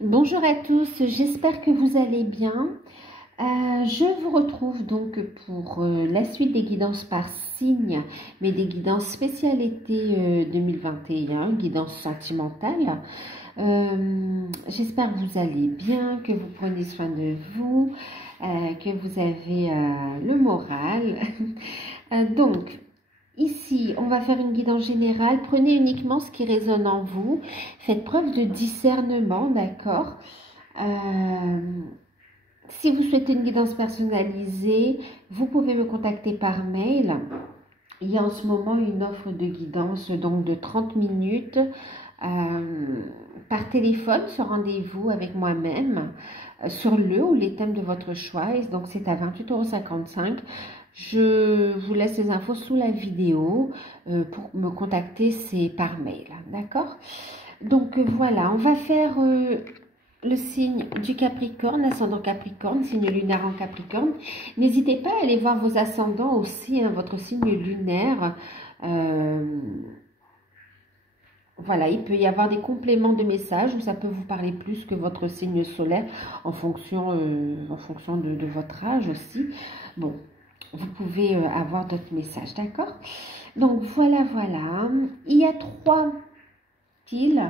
Bonjour à tous, j'espère que vous allez bien. Je vous retrouve donc pour la suite des guidances par signe, mais des guidances spéciales été 2021, guidance sentimentale. J'espère que vous allez bien, que vous prenez soin de vous, que vous avez le moral. Donc, ici, on va faire une guidance générale. Prenez uniquement ce qui résonne en vous. Faites preuve de discernement, d'accord? Si vous souhaitez une guidance personnalisée, vous pouvez me contacter par mail. Il y a en ce moment une offre de guidance donc de 30 minutes par téléphone, ce rendez-vous avec moi-même sur le ou les thèmes de votre choix. Et donc c'est à 28,55 €. Je vous laisse les infos sous la vidéo. Pour me contacter, c'est par mail, d'accord? Donc voilà, on va faire le signe du Capricorne, ascendant Capricorne, signe lunaire en Capricorne. N'hésitez pas à aller voir vos ascendants aussi, hein, votre signe lunaire. Voilà, il peut y avoir des compléments de messages où ça peut vous parler plus que votre signe solaire en fonction de votre âge aussi. Bon, vous pouvez avoir d'autres messages, d'accord? Donc voilà. Il y a 3 styles.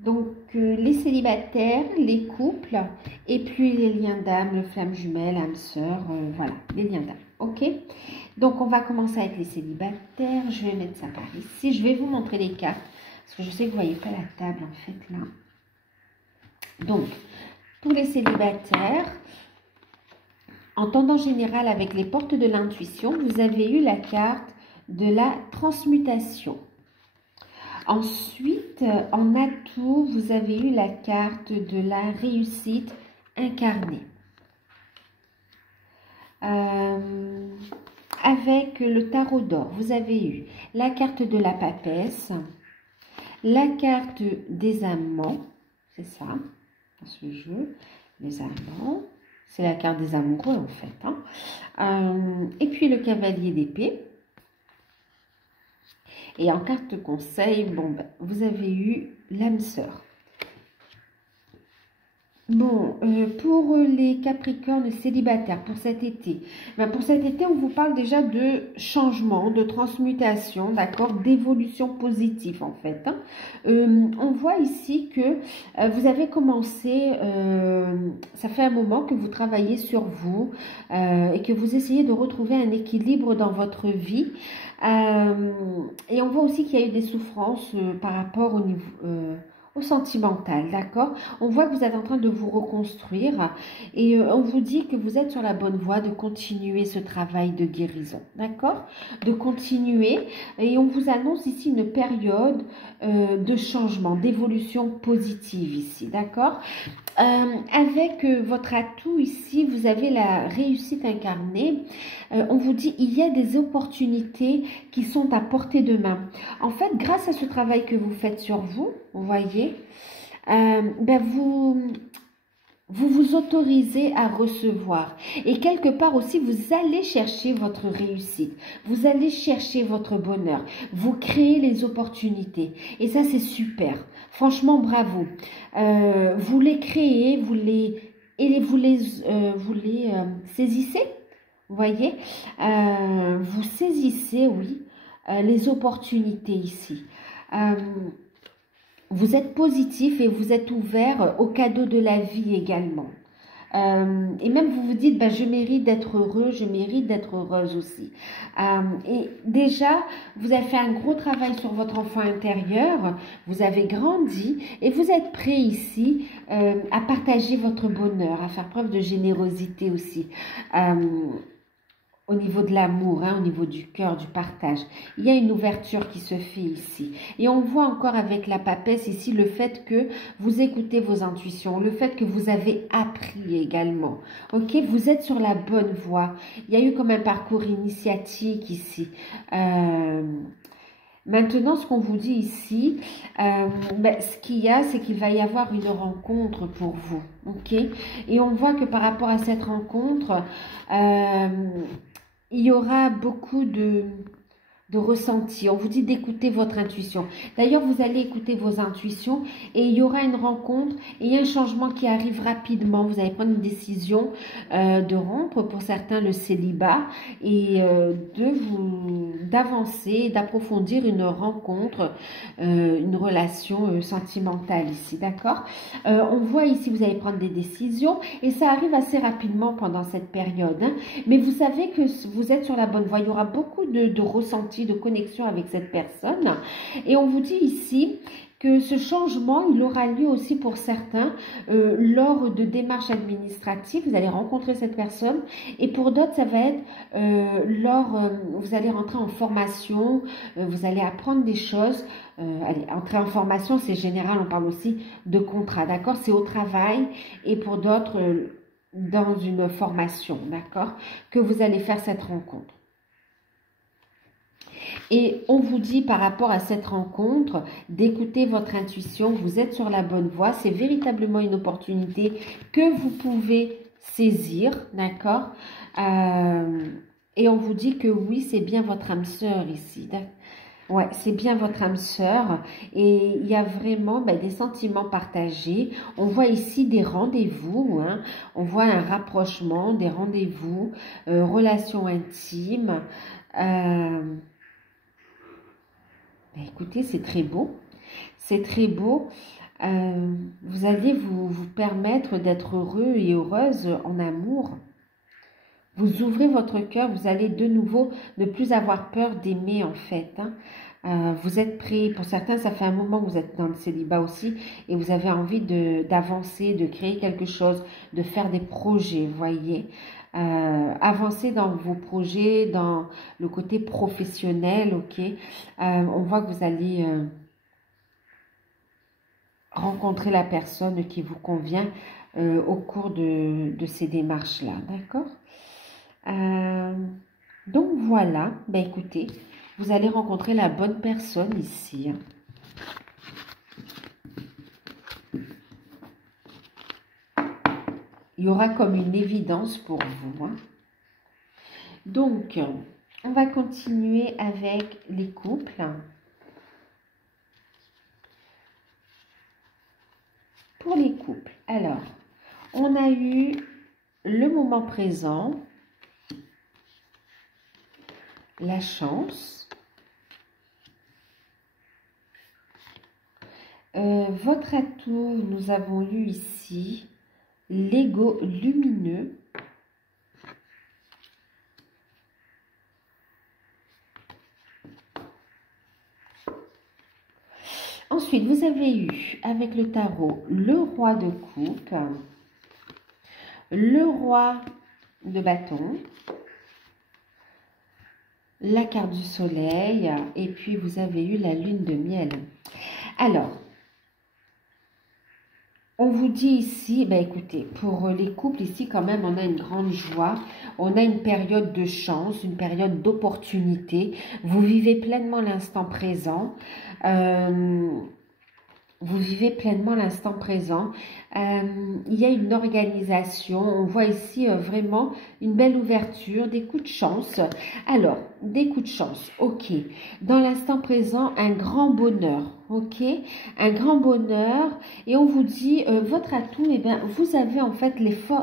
Donc, les célibataires, les couples, et puis les liens d'âme, le flamme jumelle, âme sœur, voilà, les liens d'âme, ok? Donc, on va commencer avec les célibataires. Je vais mettre ça par ici. Je vais vous montrer les cartes, parce que je sais que vous ne voyez pas la table, en fait, là. Donc, pour les célibataires, en tendance générale, avec les portes de l'intuition, vous avez eu la carte de la transmutation. Ensuite, en atout, vous avez eu la carte de la réussite incarnée. Avec le tarot d'or, vous avez eu la carte de la papesse, la carte des amants, c'est ça, dans ce jeu, les amants, c'est la carte des amoureux en fait, hein. Et puis le cavalier d'épée. Et en carte conseil, bon, ben, vous avez eu l'âme sœur. Bon, pour les Capricornes célibataires, pour cet été, on vous parle déjà de changement, de transmutation, d'accord, d'évolution positive en fait, hein. On voit ici que vous avez commencé, ça fait un moment que vous travaillez sur vous et que vous essayez de retrouver un équilibre dans votre vie. Et on voit aussi qu'il y a eu des souffrances par rapport au niveau... au sentimental, d'accord? On voit que vous êtes en train de vous reconstruire et on vous dit que vous êtes sur la bonne voie de continuer ce travail de guérison, d'accord? De continuer et on vous annonce ici une période de changement, d'évolution positive ici, d'accord? Avec votre atout ici, vous avez la réussite incarnée. On vous dit il y a des opportunités qui sont à portée de main. En fait, grâce à ce travail que vous faites sur vous, vous voyez, ben vous autorisez à recevoir. Et quelque part aussi, vous allez chercher votre réussite. Vous allez chercher votre bonheur. Vous créez les opportunités. Et ça, c'est super. Franchement, bravo. Vous les créez, vous les saisissez. Vous voyez, vous saisissez, oui, les opportunités ici. Vous êtes positif et vous êtes ouvert aux cadeaux de la vie également. Et même vous vous dites, bah, je mérite d'être heureux, je mérite d'être heureuse aussi. Et déjà, vous avez fait un gros travail sur votre enfant intérieur, vous avez grandi et vous êtes prêt ici à partager votre bonheur, à faire preuve de générosité aussi. Au niveau de l'amour, hein, au niveau du cœur, du partage. Il y a une ouverture qui se fait ici. Et on voit encore avec la papesse ici le fait que vous écoutez vos intuitions, le fait que vous avez appris également. Ok, vous êtes sur la bonne voie. Il y a eu comme un parcours initiatique ici. Maintenant, ce qu'on vous dit ici, ce qu'il y a, c'est qu'il va y avoir une rencontre pour vous. Ok, et on voit que par rapport à cette rencontre, il y aura beaucoup de de ressenti. On vous dit d'écouter votre intuition. D'ailleurs, vous allez écouter vos intuitions et il y aura une rencontre et il y a un changement qui arrive rapidement. Vous allez prendre une décision de rompre pour certains le célibat et d'avancer, d'approfondir une rencontre, une relation sentimentale ici, d'accord? On voit ici, vous allez prendre des décisions et ça arrive assez rapidement pendant cette période. Hein. Mais vous savez que vous êtes sur la bonne voie. Il y aura beaucoup de ressenti, de connexion avec cette personne. Et on vous dit ici que ce changement, il aura lieu aussi pour certains lors de démarches administratives. Vous allez rencontrer cette personne. Et pour d'autres, ça va être vous allez rentrer en formation, vous allez apprendre des choses. Allez, entrer en formation, c'est général, on parle aussi de contrat, d'accord? C'est au travail et pour d'autres, dans une formation, d'accord? Que vous allez faire cette rencontre. Et on vous dit par rapport à cette rencontre d'écouter votre intuition, vous êtes sur la bonne voie, c'est véritablement une opportunité que vous pouvez saisir, d'accord? Et on vous dit que oui, c'est bien votre âme sœur ici, ouais, c'est bien votre âme sœur et il y a vraiment des sentiments partagés. On voit ici des rendez-vous, hein. On voit un rapprochement, des rendez-vous, relations intimes. Écoutez, c'est très beau. C'est très beau. Vous allez vous permettre d'être heureux et heureuse en amour. Vous ouvrez votre cœur, vous allez de nouveau ne plus avoir peur d'aimer en fait. Hein. Vous êtes prêts, pour certains ça fait un moment que vous êtes dans le célibat aussi et vous avez envie d'avancer, de créer quelque chose, de faire des projets, vous voyez. Avancer dans vos projets, dans le côté professionnel, ok. On voit que vous allez rencontrer la personne qui vous convient au cours de ces démarches-là, d'accord? Donc voilà, écoutez, vous allez rencontrer la bonne personne ici. Il y aura comme une évidence pour vous. Hein. Donc, on va continuer avec les couples. Pour les couples, alors, on a eu le moment présent, la chance, votre atout, nous avons eu ici l'ego lumineux, ensuite vous avez eu avec le tarot le roi de coupe, le roi de bâton, la carte du soleil et puis vous avez eu la lune de miel. Alors, on vous dit ici, écoutez, pour les couples ici quand même, on a une grande joie, on a une période de chance, une période d'opportunité. Vous vivez pleinement l'instant présent. Vous vivez pleinement l'instant présent. Il y a une organisation. On voit ici vraiment une belle ouverture, des coups de chance. Alors, des coups de chance, ok. Dans l'instant présent, un grand bonheur, ok. Un grand bonheur. Et on vous dit, votre atout, vous avez en fait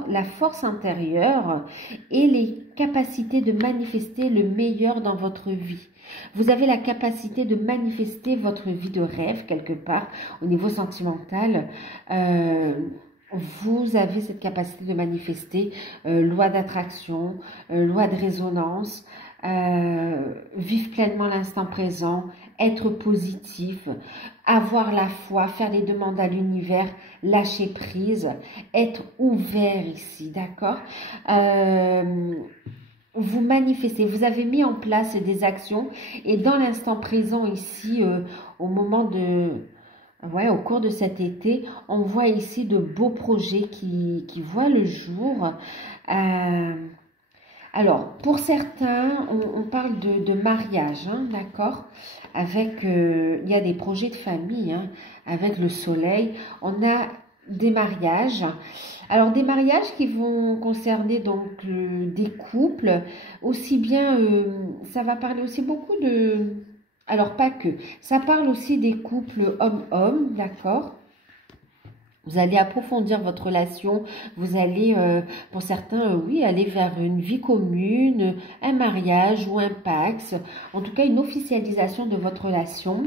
la force intérieure et les capacités de manifester le meilleur dans votre vie. Vous avez la capacité de manifester votre vie de rêve quelque part au niveau sentimental. Vous avez cette capacité de manifester loi d'attraction, loi de résonance, vivre pleinement l'instant présent, être positif, avoir la foi, faire des demandes à l'univers, lâcher prise, être ouvert ici, d'accord? Vous manifestez, vous avez mis en place des actions et dans l'instant présent ici, au cours de cet été, on voit ici de beaux projets qui voient le jour. Alors, pour certains, on parle de mariage, hein, d'accord? Avec, il y a des projets de famille, hein, avec le soleil. On a des mariages. Alors, des mariages qui vont concerner donc des couples, aussi bien, ça va parler aussi beaucoup de... Alors, pas que, ça parle aussi des couples homme-homme, d'accord? Vous allez approfondir votre relation, vous allez, pour certains, oui, aller vers une vie commune, un mariage ou un pax, en tout cas une officialisation de votre relation.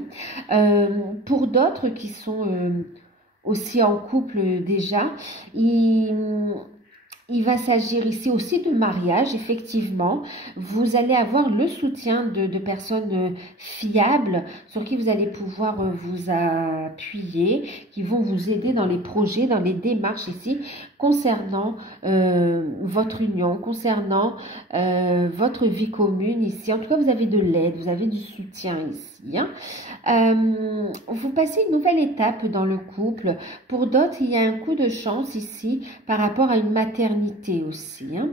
Pour d'autres qui sont aussi en couple déjà, il va s'agir ici aussi de mariage, effectivement. Vous allez avoir le soutien de personnes fiables sur qui vous allez pouvoir vous appuyer, qui vont vous aider dans les projets, dans les démarches ici, concernant votre union, concernant votre vie commune ici. En tout cas, vous avez de l'aide, vous avez du soutien ici, hein. Vous passez une nouvelle étape dans le couple. Pour d'autres, il y a un coup de chance ici par rapport à une maternité aussi, hein.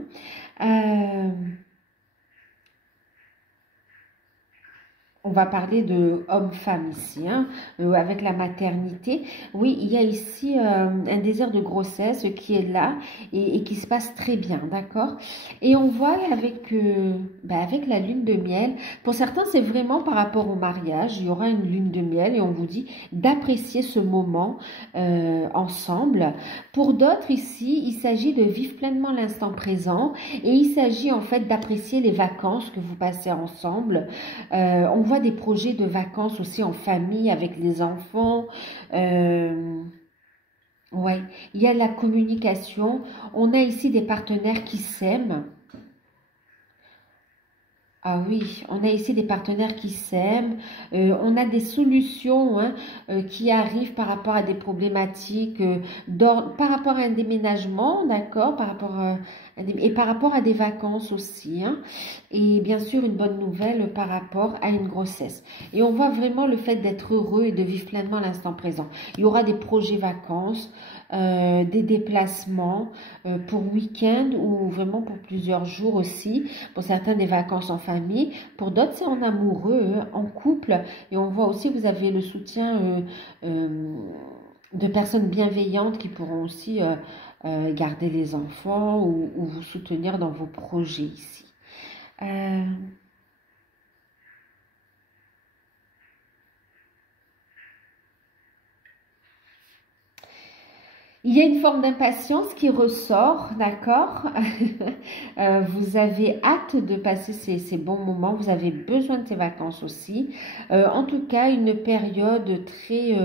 On va parler de homme-femme ici, hein, avec la maternité. Oui, il y a ici un désir de grossesse qui est là et qui se passe très bien, d'accord? Et on voit avec, avec la lune de miel, pour certains, c'est vraiment par rapport au mariage. Il y aura une lune de miel et on vous dit d'apprécier ce moment ensemble. Pour d'autres, ici, il s'agit de vivre pleinement l'instant présent et il s'agit en fait d'apprécier les vacances que vous passez ensemble. On voit des projets de vacances aussi en famille avec les enfants. Ouais, il y a la communication. On a ici des partenaires qui s'aiment. Ah oui, on a ici des partenaires qui s'aiment, on a des solutions, hein, qui arrivent par rapport à des problématiques, par rapport à un déménagement, d'accord, et par rapport à des vacances aussi, hein, et bien sûr une bonne nouvelle par rapport à une grossesse. Et on voit vraiment le fait d'être heureux et de vivre pleinement l'instant présent. Il y aura des projets vacances, des déplacements pour week-end ou vraiment pour plusieurs jours aussi. Pour certains, des vacances en famille. Pour d'autres, c'est en amoureux, en couple. Et on voit aussi que vous avez le soutien de personnes bienveillantes qui pourront aussi garder les enfants ou vous soutenir dans vos projets ici. Il y a une forme d'impatience qui ressort, d'accord? Vous avez hâte de passer ces bons moments, vous avez besoin de ces vacances aussi. En tout cas, une période très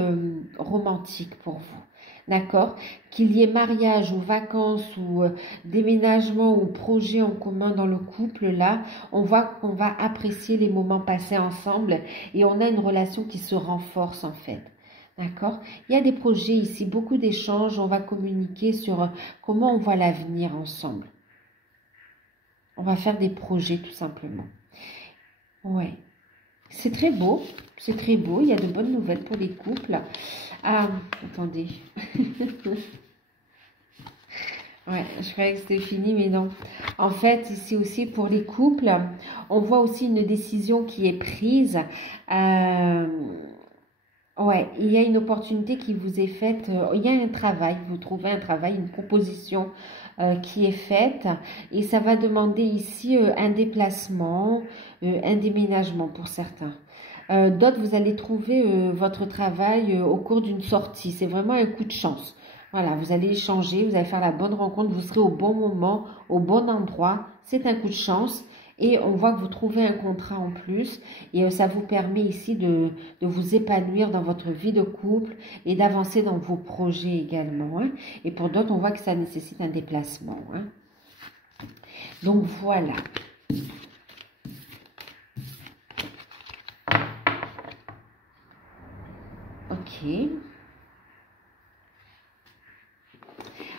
romantique pour vous, d'accord? Qu'il y ait mariage ou vacances ou déménagement ou projet en commun dans le couple, là, on voit qu'on va apprécier les moments passés ensemble et on a une relation qui se renforce en fait. D'accord? Il y a des projets ici, beaucoup d'échanges. On va communiquer sur comment on voit l'avenir ensemble. On va faire des projets tout simplement. Ouais. C'est très beau. C'est très beau. Il y a de bonnes nouvelles pour les couples. Ah, attendez. Ouais, je croyais que c'était fini, mais non. En fait, ici aussi, pour les couples, on voit aussi une décision qui est prise. Ouais, il y a une opportunité qui vous est faite, il y a un travail, vous trouvez un travail, une proposition qui est faite et ça va demander ici un déplacement, un déménagement pour certains. D'autres, vous allez trouver votre travail au cours d'une sortie, c'est vraiment un coup de chance. Voilà, vous allez échanger, vous allez faire la bonne rencontre, vous serez au bon moment, au bon endroit, c'est un coup de chance. Et on voit que vous trouvez un contrat en plus et ça vous permet ici de vous épanouir dans votre vie de couple et d'avancer dans vos projets également, hein. Et pour d'autres, on voit que ça nécessite un déplacement, hein. Donc voilà. Ok.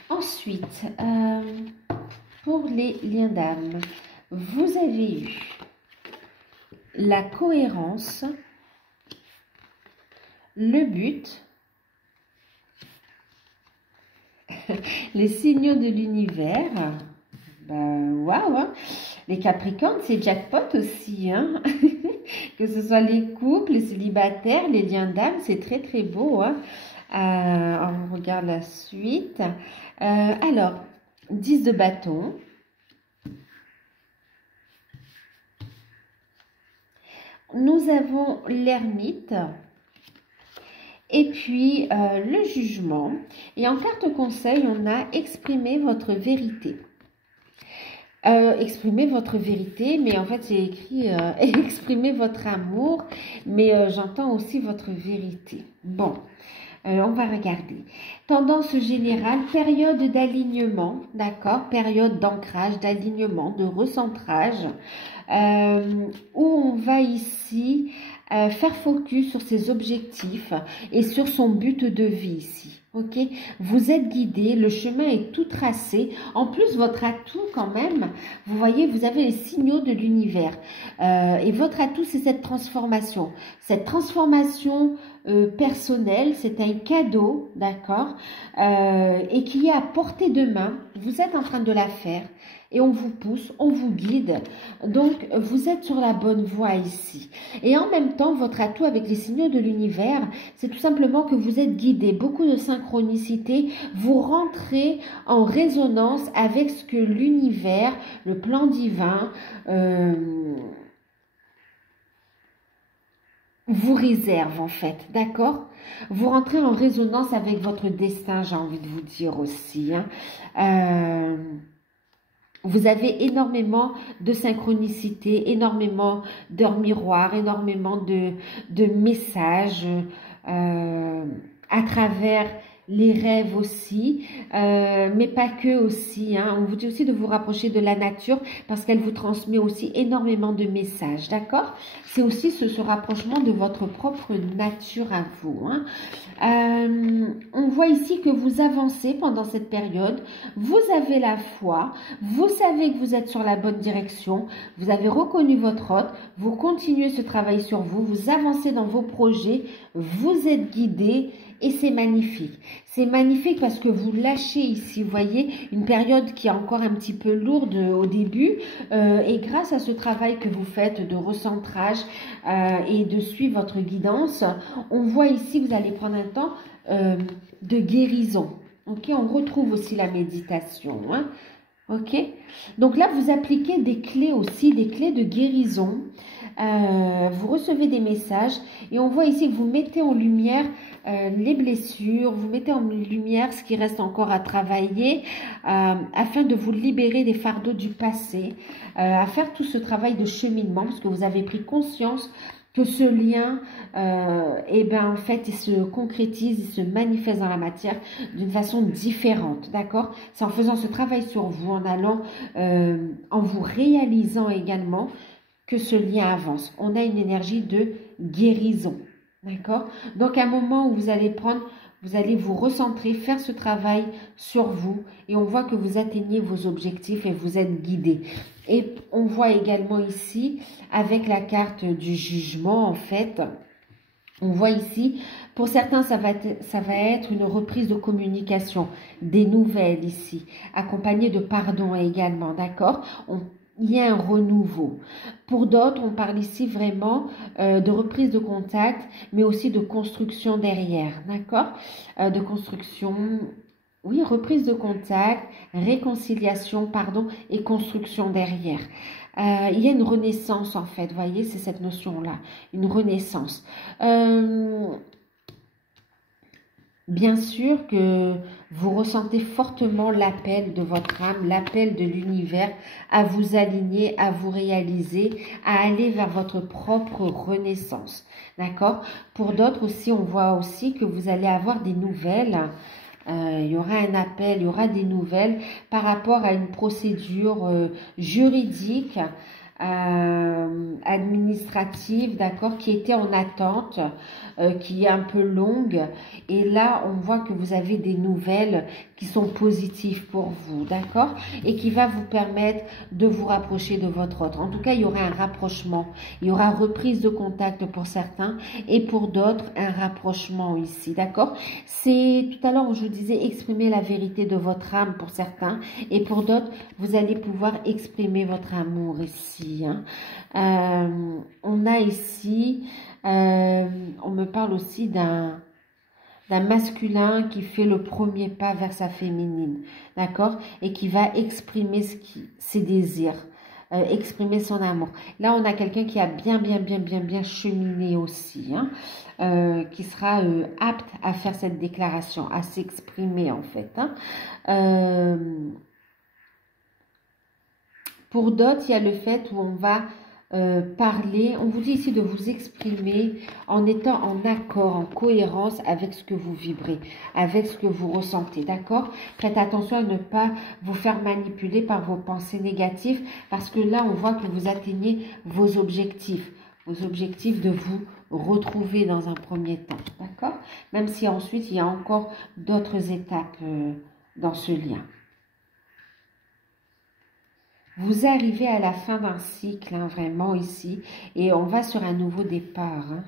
Ensuite, pour les liens d'âme, vous avez eu la cohérence, le but, les signaux de l'univers. Ben, waouh, hein. Les Capricornes, c'est jackpot aussi, hein. Que ce soit les couples, les célibataires, les liens d'âme, c'est très très beau, hein. regarde la suite. Alors, 10 de bâton. Nous avons l'ermite. Et puis, le jugement. Et en carte conseil, on a exprimé votre vérité. Exprimez votre vérité, mais en fait, c'est écrit exprimez votre amour, mais j'entends aussi votre vérité. Bon, on va regarder. Tendance générale, période d'alignement, d'accord? Période d'ancrage, d'alignement, de recentrage, où on va ici faire focus sur ses objectifs et sur son but de vie ici. Ok, vous êtes guidé, le chemin est tout tracé. En plus, votre atout quand même, vous voyez, vous avez les signaux de l'univers. Et votre atout, c'est cette transformation. Cette transformation personnelle, c'est un cadeau, d'accord, et qui est à portée de main. Vous êtes en train de la faire et on vous pousse, on vous guide. Donc, vous êtes sur la bonne voie ici. Et en même temps, votre atout avec les signaux de l'univers, c'est tout simplement que vous êtes guidé. Beaucoup de synchronicité. Vous rentrez en résonance avec ce que l'univers, le plan divin, vous réserve en fait, d'accord? Vous rentrez en résonance avec votre destin, j'ai envie de vous dire aussi, hein. Vous avez énormément de synchronicité, énormément d'heures miroirs, énormément de messages à travers les rêves aussi, mais pas que aussi. Hein. On vous dit aussi de vous rapprocher de la nature parce qu'elle vous transmet aussi énormément de messages, d'accord? C'est aussi ce rapprochement de votre propre nature à vous. Hein. On voit ici que vous avancez pendant cette période, vous avez la foi, vous savez que vous êtes sur la bonne direction, vous avez reconnu votre hôte, vous continuez ce travail sur vous, vous avancez dans vos projets, vous êtes guidé. Et c'est magnifique. C'est magnifique parce que vous lâchez ici, vous voyez, une période qui est encore un petit peu lourde au début. Et grâce à ce travail que vous faites de recentrage et de suivre votre guidance, on voit ici que vous allez prendre un temps de guérison. Ok, on retrouve aussi la méditation. Hein. Ok, donc là, vous appliquez des clés aussi, des clés de guérison. Vous recevez des messages et on voit ici que vous mettez en lumière les blessures, vous mettez en lumière ce qui reste encore à travailler afin de vous libérer des fardeaux du passé, à faire tout ce travail de cheminement parce que vous avez pris conscience que ce lien, en fait, il se concrétise, il se manifeste dans la matière d'une façon différente, d'accord? C'est en faisant ce travail sur vous, en allant, en vous réalisant également que ce lien avance. On a une énergie de guérison, d'accord? Donc, à un moment où vous allez vous recentrer, faire ce travail sur vous et on voit que vous atteignez vos objectifs et vous êtes guidé. Et on voit également ici, avec la carte du jugement, en fait, on voit ici, pour certains, ça va être une reprise de communication, des nouvelles ici, accompagnées de pardon également, d'accord? Il y a un renouveau. Pour d'autres, on parle ici vraiment de reprise de contact, mais aussi de construction derrière, d'accord? De construction, oui, reprise de contact, réconciliation, pardon, et construction derrière. Il y a une renaissance en fait, vous voyez, c'est cette notion-là, une renaissance. Bien sûr que vous ressentez fortement l'appel de votre âme, l'appel de l'univers à vous aligner, à vous réaliser, à aller vers votre propre renaissance. D'accord? Pour d'autres aussi, on voit aussi que vous allez avoir des nouvelles. Il y aura un appel, il y aura des nouvelles par rapport à une procédure juridique, administrative, d'accord, qui était en attente, qui est un peu longue. Et là, on voit que vous avez des nouvelles qui sont positives pour vous, d'accord, et qui va vous permettre de vous rapprocher de votre autre. En tout cas, il y aura un rapprochement. Il y aura reprise de contact pour certains et pour d'autres, un rapprochement ici, d'accord. C'est tout à l'heure où je vous disais exprimer la vérité de votre âme pour certains et pour d'autres, vous allez pouvoir exprimer votre amour ici. Hein. On a ici, on me parle aussi d'un d'un masculin qui fait le premier pas vers sa féminine, d'accord? Et qui va exprimer ses désirs, exprimer son amour. Là, on a quelqu'un qui a bien cheminé aussi, hein, qui sera apte à faire cette déclaration, à s'exprimer en fait, hein. Pour d'autres, il y a le fait où on va parler, on vous dit ici de vous exprimer en étant en accord, en cohérence avec ce que vous vibrez, avec ce que vous ressentez, d'accord? Faites attention à ne pas vous faire manipuler par vos pensées négatives, parce que là, on voit que vous atteignez vos objectifs de vous retrouver dans un premier temps, d'accord? Même si ensuite, il y a encore d'autres étapes dans ce lien. Vous arrivez à la fin d'un cycle, hein, vraiment ici, et on va sur un nouveau départ. Hein.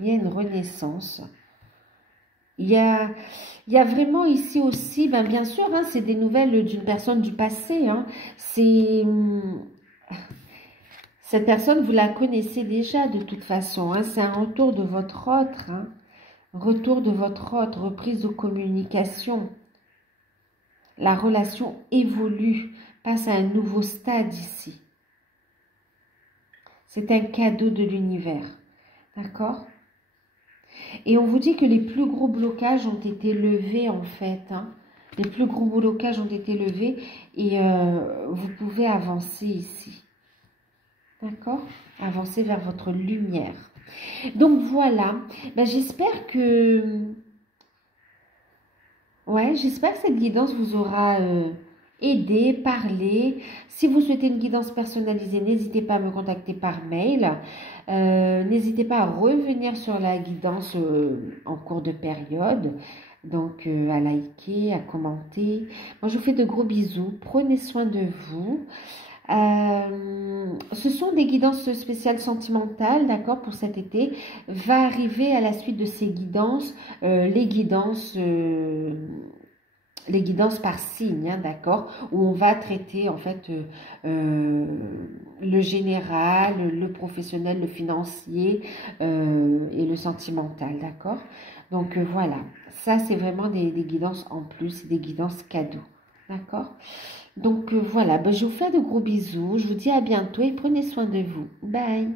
Il y a une renaissance. Il y a vraiment ici aussi, ben bien sûr, hein, c'est des nouvelles d'une personne du passé. Hein. Cette personne, vous la connaissez déjà de toute façon. Hein. C'est un retour de votre autre. Hein. Retour de votre autre, reprise de communication. La relation évolue, passe à un nouveau stade ici. C'est un cadeau de l'univers. D'accord? Et on vous dit que les plus gros blocages ont été levés en fait. Hein. Les plus gros blocages ont été levés et vous pouvez avancer ici. D'accord? Avancer vers votre lumière. Donc voilà, ben, j'espère que... Ouais, j'espère que cette guidance vous aura aidé, parlé. Si vous souhaitez une guidance personnalisée, n'hésitez pas à me contacter par mail. N'hésitez pas à revenir sur la guidance en cours de période. Donc, à liker, à commenter. Moi, je vous fais de gros bisous. Prenez soin de vous. Ce sont des guidances spéciales sentimentales, d'accord, pour cet été. Va arriver à la suite de ces guidances, les guidances par signe, hein, d'accord, où on va traiter en fait le général, le professionnel, le financier et le sentimental, d'accord. Donc voilà, ça c'est vraiment des guidances en plus, des guidances cadeaux, d'accord. Donc voilà, ben, je vous fais de gros bisous, je vous dis à bientôt et prenez soin de vous. Bye.